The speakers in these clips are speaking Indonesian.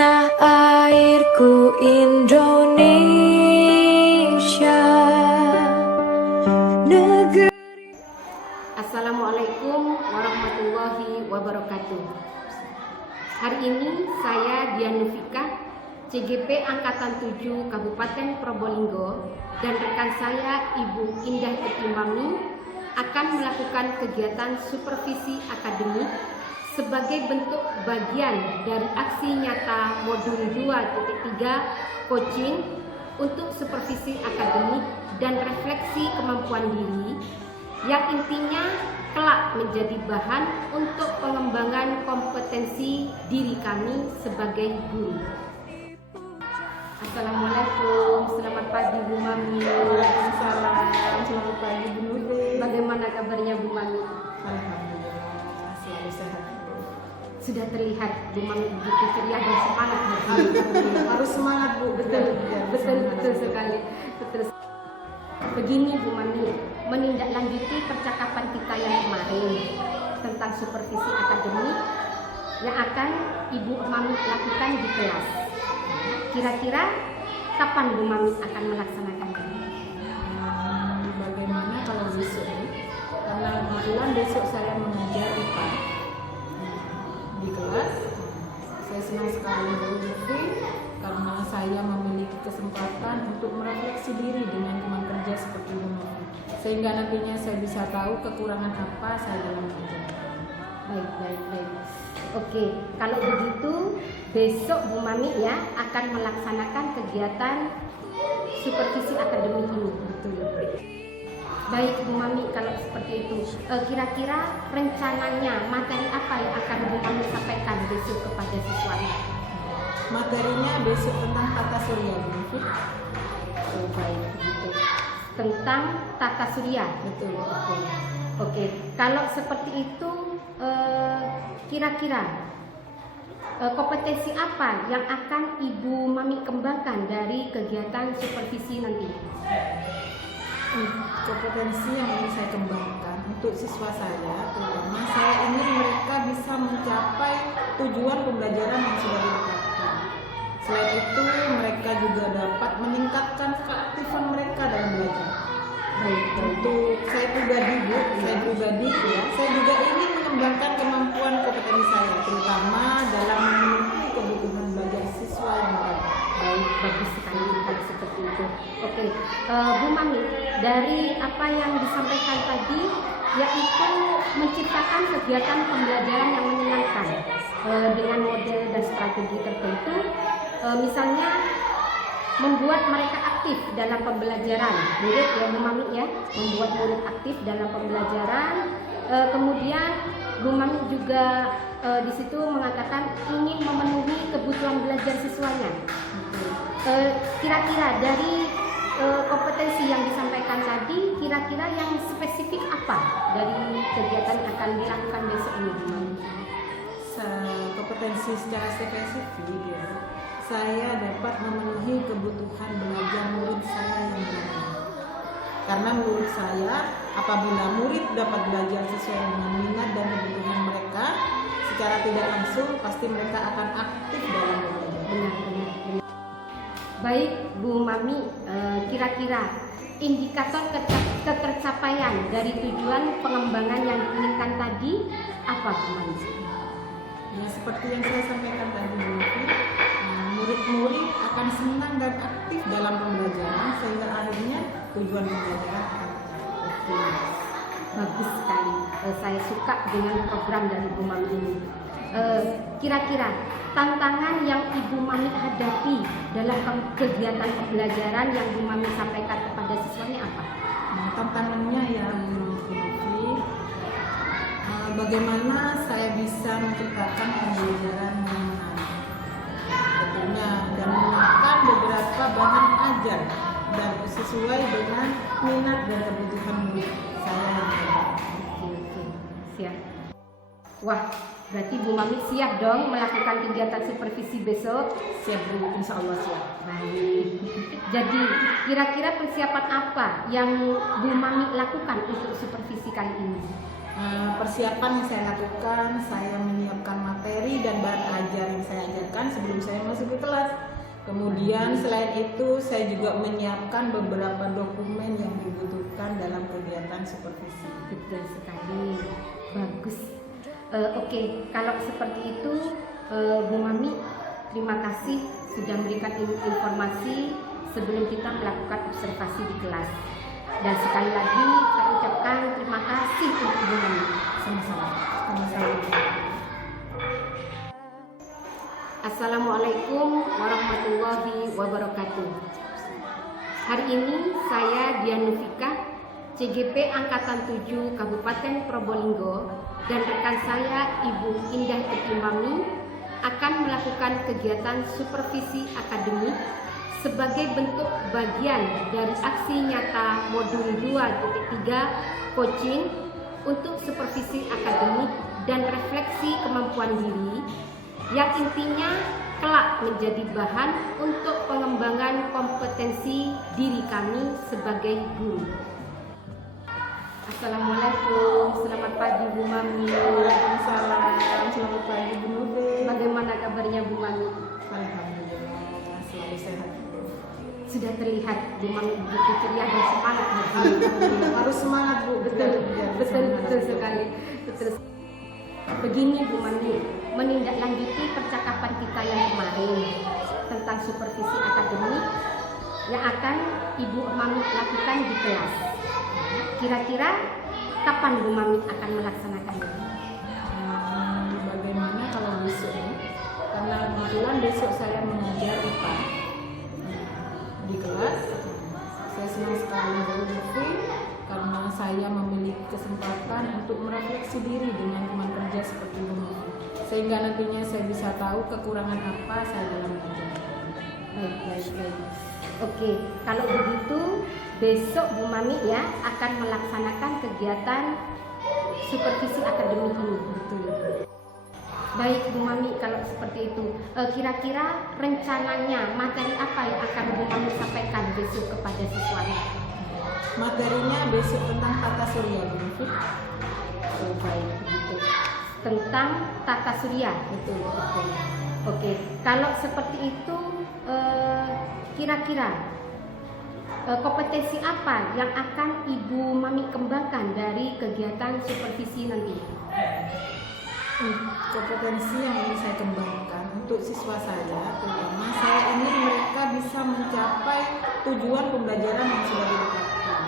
Tanah airku Indonesia, negeri. Assalamualaikum warahmatullahi wabarakatuh. Hari ini saya Dianufika, CGP Angkatan 7 Kabupaten Probolinggo, dan rekan saya Ibu Indah Ketimami akan melakukan kegiatan supervisi akademik sebagai bentuk bagian dari aksi nyata modul 2.3 coaching untuk supervisi akademik dan refleksi kemampuan diri yang intinya kelak menjadi bahan untuk pengembangan kompetensi diri kami sebagai guru. Assalamualaikum, selamat pagi Bu Mami. Waalaikumsalam, selamat pagi Bu Nuril. Bagaimana kabarnya Bu Mami? Alhamdulillah, selalu sehat. Sudah terlihat Bu Mami begitu ceria dan semangat. Harus semangat Bu, Betul sekali. Betul. Begini Bu Mami, menindaklanjuti percakapan kita yang kemarin tentang supervisi akademik yang akan Ibu Mami lakukan di kelas. Kira-kira kapan Bu Mami akan melaksanakannya? Bagaimana kalau besok? Karena kebetulan besok saya mengajar IPA di kelas. Saya senang sekali Bu Lutfi karena saya memiliki kesempatan untuk merefleksi diri dengan teman kerja seperti Bu Novi, sehingga nantinya saya bisa tahu kekurangan apa saya dalam mengajar. Baik. Oke, kalau begitu besok Bu Mami ya akan melaksanakan kegiatan supervisi akademik ini. Betul. Baik Bu Mami, kalau seperti itu kira-kira rencananya materi apa yang akan Bu Mami sampaikan besok kepada siswanya? Materinya besok tentang tata surya Bu Novi. Oh, baik begitu. Tentang tata surya. Betul. Oke, kalau seperti itu kira-kira kompetensi apa yang akan Ibu Mami kembangkan dari kegiatan supervisi nanti? Kompetensi yang ingin saya kembangkan untuk siswa saya, terutama saya ingin mereka bisa mencapai tujuan pembelajaran yang sudah ditetapkan. Selain itu, mereka juga dapat meningkatkan keaktifan mereka dalam belajar. Baik, untuk saya pribadi saya juga ingin mengembangkan kemampuan kompetensi saya, terutama dalam memenuhi kebutuhan belajar siswa yang beragam. Baik, bagus sekali kalau seperti itu. Oke, Bu Mami, dari apa yang disampaikan tadi, yaitu menciptakan kegiatan pembelajaran yang menyenangkan dengan model dan strategi tertentu, misalnya membuat mereka aktif dalam pembelajaran, murid ya Bu Mami ya, membuat murid aktif dalam pembelajaran. Kemudian Bu Mami juga di situ mengatakan ingin memenuhi kebutuhan belajar siswanya. Kira-kira dari kompetensi yang disampaikan tadi, kira-kira yang spesifik apa dari kegiatan yang akan dilakukan besok ini Bu Mami? Kompetensi secara spesifik ya, saya dapat memenuhi kebutuhan belajar murid saya yang beragam. Karena menurut saya, apabila murid dapat belajar sesuai dengan minat dan kebutuhan mereka, secara tidak langsung pasti mereka akan aktif dalam belajar. Benar. Baik Bu Mami, kira-kira indikator ketercapaian dari tujuan pengembangan yang diinginkan tadi apa Bu Mami? Ya, seperti yang saya sampaikan tadi Bu Novi, murid-murid akan senang dan aktif dalam pembelajaran sehingga akhirnya tujuan pembelajaran akan tercapai. Bagus sekali. Saya suka dengan program dari Bu Mami ini. Kira-kira tantangan yang Ibu Mami hadapi dalam kegiatan pembelajaran yang Bu Mami sampaikan kepada siswanya apa? Tantangannya ya Bu Novi, bagaimana saya bisa menciptakan pembelajaran yang menarik, tentunya dan menemukan beberapa bahan ajar dan sesuai dengan minat dan kebutuhan murid saya yang berbeda. Oke, siap. Wah, berarti Bu Mami siap dong melakukan kegiatan supervisi besok? Siap Bu, insya Allah siap. Baik. Jadi, kira-kira persiapan apa yang Bu Mami lakukan untuk supervisi kali ini? Persiapan yang saya lakukan, saya menyiapkan materi dan bahan ajar yang saya ajarkan kerjakan sebelum saya masuk ke kelas. Kemudian selain itu saya juga menyiapkan beberapa dokumen yang dibutuhkan dalam kegiatan supervisi. Betul sekali, bagus. Oke, kalau seperti itu Bu Mami, terima kasih sudah memberikan informasi sebelum kita melakukan observasi di kelas. Dan sekali lagi saya ucapkan terima kasih untuk Bu Mami. Sama-sama. Sama-sama. Assalamualaikum warahmatullahi wabarakatuh. Hari ini saya Dian Nufika, CGP Angkatan 7 Kabupaten Probolinggo, dan rekan saya Ibu Indah Ketimami akan melakukan kegiatan supervisi akademik sebagai bentuk bagian dari aksi nyata modul 2.3 coaching untuk supervisi akademik dan refleksi kemampuan diri yang intinya kelak menjadi bahan untuk pengembangan kompetensi diri kami sebagai guru. Assalamualaikum, selamat pagi Bu Mami. Waalaikumsalam, selamat pagi Bu Nufi. Bagaimana kabarnya Bu Mami? Alhamdulillah, selalu sehat. Sudah terlihat Bu Mami begitu ceria dan semangat hari ini. Harus semangat Bu. Betul, Biar betul, semangat. betul sekali. Betul. Begini Bu Mami, menindaklanjuti percakapan kita yang kemarin tentang supervisi akademik yang akan Ibu Mami lakukan di kelas. Kira-kira kapan Bu Mami akan melaksanakannya? Bagaimana kalau besok? Karena kebetulan besok saya mengajar IPA di kelas. Saya senang sekali Bu Nufi karena saya memiliki kesempatan untuk merefleksi diri dengan teman kerja seperti Bu Nufi, sehingga nantinya saya bisa tahu kekurangan apa saya dalam mengajar. Baik. Oke, kalau begitu besok Bu Mami ya akan melaksanakan kegiatan supervisi akademik ini. Betul. Baik Bu Mami, kalau seperti itu kira-kira rencananya materi apa yang akan Bu Mami sampaikan besok kepada siswanya? Materinya besok tentang tata surya Bu Nufi. Oh, baik begitu. Tentang tata surya. Betul. Oke, kalau seperti itu kira-kira kompetensi apa yang akan Ibu Mami kembangkan dari kegiatan supervisi nanti? Kompetensi yang ingin saya kembangkan untuk siswa saya, terutama saya ingin mereka bisa mencapai tujuan pembelajaran yang sudah ditetapkan.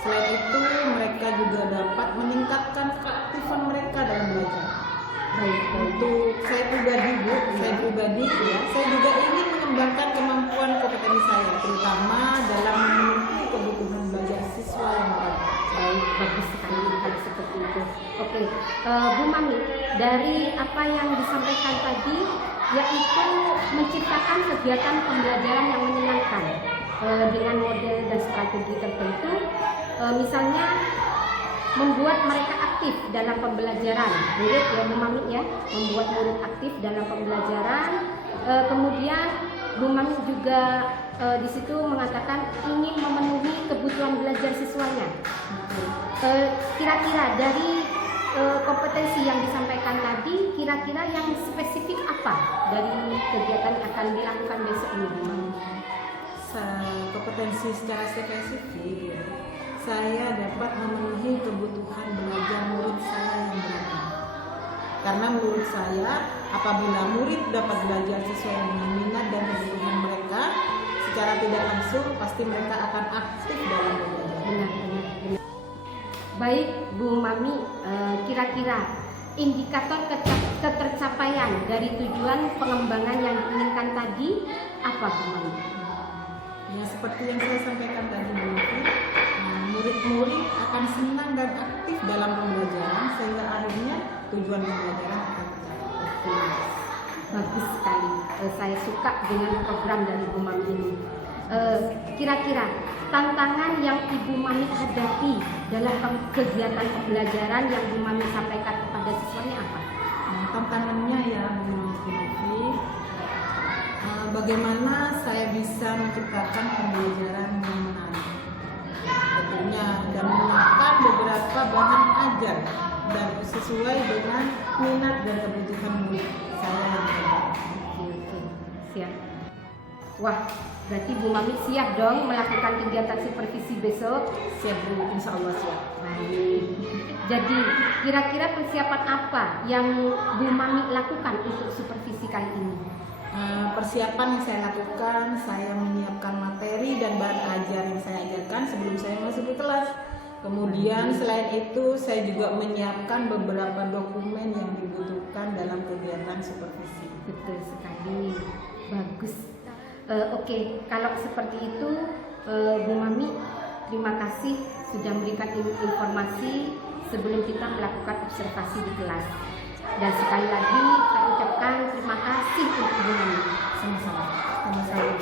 Selain itu, mereka juga dapat meningkatkan keaktifan mereka dalam belajar. Baik. Untuk saya pribadi Bu, saya juga ingin mengembangkan kemampuan kompetensi saya, terutama dalam memenuhi kebutuhan belajar siswa yang berat. Baik, bagus sekali kalau seperti itu. Oke, Bu Mami, dari apa yang disampaikan tadi, yaitu menciptakan kegiatan pembelajaran yang menyenangkan dengan model dan strategi tertentu, misalnya membuat mereka aktif dalam pembelajaran, murid ya Bu Mami ya, membuat murid aktif dalam pembelajaran. Kemudian Bu Mami juga di situ mengatakan ingin memenuhi kebutuhan belajar siswanya. Kira-kira dari kompetensi yang disampaikan tadi, kira-kira yang spesifik apa dari kegiatan yang akan dilakukan besok ini Bu Mami? Kompetensi secara spesifik, saya dapat memenuhi kebutuhan belajar murid saya yang beragam. Karena menurut saya, apabila murid dapat belajar sesuai dengan minat dan kebutuhan mereka, secara tidak langsung pasti mereka akan aktif dalam belajar. Benar. Baik Bu Mami, kira-kira indikator ketercapaian dari tujuan pengembangan yang diinginkan tadi apa Bu Mami? Ya, seperti yang saya sampaikan tadi Bu Nufi, murid-murid akan senang dan aktif dalam pembelajaran sehingga akhirnya tujuan pembelajaran akan tercapai. Bagus sekali. Saya suka dengan program dari Bu Mami ini. Kira-kira tantangan yang Ibu Mami hadapi dalam kegiatan pembelajaran yang Bu Mami sampaikan kepada siswanya apa? Tantangannya ya Bu Nufi, bagaimana saya bisa menciptakan pembelajaran yang menarik tentunya dan menyiapkan beberapa bahan ajar dan sesuai dengan minat dan kebutuhan murid saya yang ada. Wah, berarti Bu Mami siap dong melakukan kegiatan supervisi besok? Siap Bu, insya Allah siap. Baik. Jadi, kira-kira persiapan apa yang Bu Mami lakukan untuk supervisi kali ini? Persiapan yang saya lakukan, saya menyiapkan materi dan bahan ajar yang saya ajarkan sebelum saya masuk ke kelas. Kemudian selain itu saya juga menyiapkan beberapa dokumen yang dibutuhkan dalam kegiatan supervisi. Betul sekali, bagus. Oke, kalau seperti itu, Bu Mami, terima kasih sudah memberikan informasi sebelum kita melakukan observasi di kelas. Dan sekali lagi saya ucapkan terima kasih untuk Bu Mami. Sama-sama. Sama-sama.